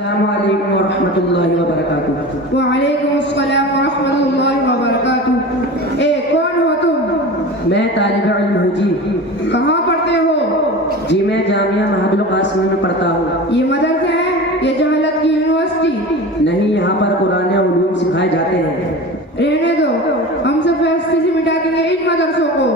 السلام علیکم ورحمۃ اللہ وبرکاتہ۔ وعلیکم السلام ورحمۃ اللہ وبرکاتہ۔ کون ہو تم؟ میں طالب علم ہوں جی۔ کہاں پڑھتے ہو؟ جی میں جامعہ محمد القاسم میں پڑھتا ہوں۔ یہ مدرسہ ہے یہ جہالت کی یونیورسٹی؟ نہیں، یہاں پر قرآن علوم سکھائے جاتے ہیں۔ رہنے دو، ہم سب فیصلے سے مٹا دیں گے ان مدرسوں کو۔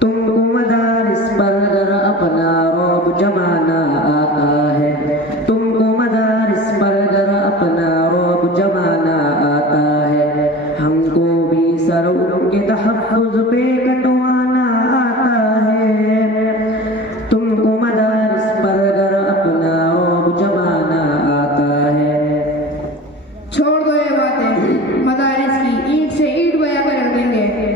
تم کو مدارس پر اگر اپنا رعب جمانا آتا ہے، تم کو مدارس پر اگر اپنا رعب جمانا آتا ہے، ہم کو بھی سر ان کے تحفظ پہ کٹوانا آتا ہے۔ تم کو مدارس پر اگر اپنا رعب جمانا آتا ہے۔ چھوڑ دو یہ باتیں مدارس کی، اینٹ سے اینٹ بیا کر رکھ دیں گے۔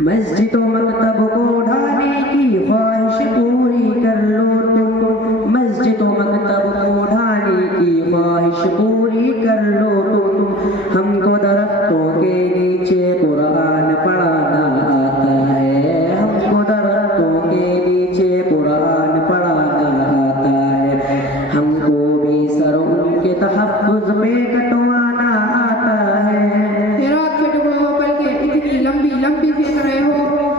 مسجد و مکتب کو ڈھانے کی خواہش پوری کر لو تم، مسجد و مکتب کو ڈھانے کی خواہش پوری کر لو تم۔ ہم کو درختوں کے نیچے قرآن پڑھانا آتا ہے، ہم کو درختوں کے نیچے قرآن پڑھانا آتا ہے، ہم کو بھی سر ان کے تحفظ پہ کٹوانا آتا ہے۔ رات کے ٹکڑوں پر کے اتنی لمبی لمبی پھینک رہے ہو۔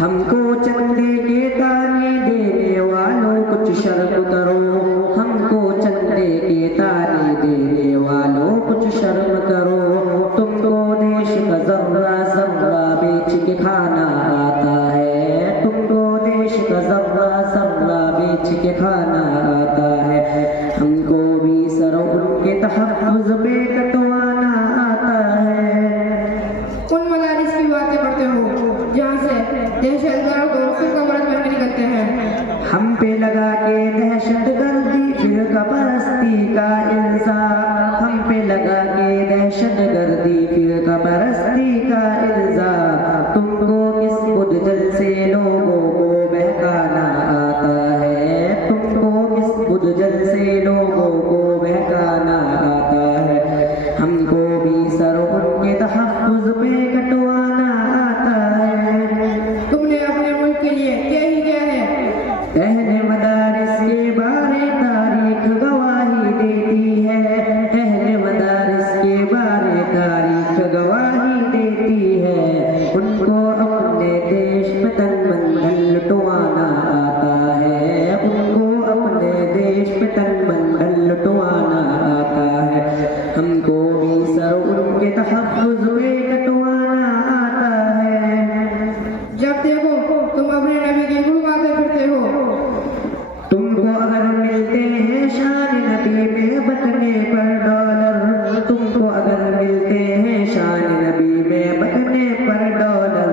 ہم کو چندے کے تانے دینے والوں کچھ شرم کرو، ہم کو چندے کے تانے دینے والوں کچھ شرم کرو۔ تم کو دیش کا ذرہ ذرہ بیچ کے کھانا آتا ہے، تم کو دیش کا ذرہ ذرہ بیچ کے کھانا آتا ہے، ہم کو بھی سر ان کے تحفظ پہ کٹوانا آتا ہے۔ ان مدارس کی باتیں کرتے ہو جہاں سے دہشت گرد اور فرقہ پرست بن کے نکلتے ہیں۔ ہم پہ لگا کے دہشت گردی فرقہ پرستی کا الزام، ہم پہ لگا کے دہشت گردی فرقہ پرستی کا الزام۔ تم کو کس بدجل سے لوگوں کو بہکانا آتا ہے، تم کو کس بدجل سے لوگوں کو بہکانا آتا ہے، ہم کو بھی سر ان کے تحفظ پہ کٹوانا آتا ہے۔ تم نے اپنے ملک کے لیے کیا ہی کیا ہے؟ اہل مدارس کے بارے تاریخ گواہی دیتی ہے، اہل مدارس کے بارے تاریخ گواہی دیتی ہے، ان کو اپنے دیش پہ تن من دھن لٹوانا آتا ہے، ان کو اپنے دیش پہ تن من دھن لٹوانا آتا ہے، ہم کو بھی سر ان کے تحفظ پہ کٹوانا آتا ہے۔ جب دیکھو تم اپنے نبی کے گل گاتے پھرتے ہو۔ تم کو اگر ملتے ہیں شان نبی میں بکنے پر ڈالر، تم کو اگر ملتے ہیں شان نبی میں بکنے پر ڈالر،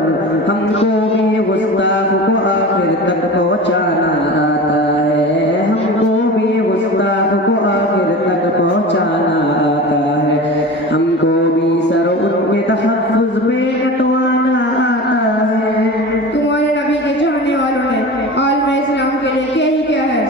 ہم کو بھی گستاخ کو آخر تک پہنچانا آتا ہے، ہم کو بھی گستاخ کو آخر تک پہنچانا آتا ہے، ہم کو بھی سر ان کے تحفظ پہ کٹوانا آتا ہے۔ تمہارے نبی کے چاہنے والوں نے عالم اسلام کے لیے کیا ہی کیا ہے؟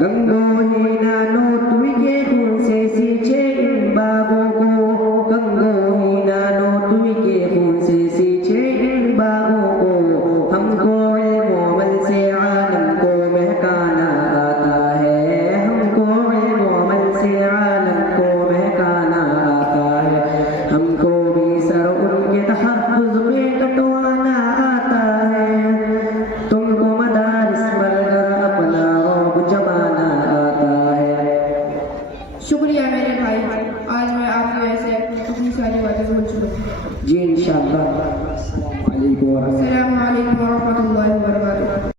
گنگو ہی نانو تم کے خون سے سینچے ان باغوں کو، گنگو ہی نانو تم کے خون سے سینچے ان باغوں کو، ہم کو علم و عمل سے عالم کو مہکانا آتا ہے، ہم کو علم و عمل سے عالم کو مہکانا آتا ہے، ہم کو بھی سر ان کے تحفظ پہ کٹوانا آتا ہے۔ تم کو مدارس پر اگر اپنا رعب جمانا آتا ہے۔ شکریہ میرے بھائی، آج میں آپ کی وجہ سے اپنی ساری باتیں بھول چکا ہوں۔ جی انشاءاللہ۔ السلام علیکم ورحمۃ اللہ۔ السلام علیکم ورحمۃ اللہ وبرکاتہ۔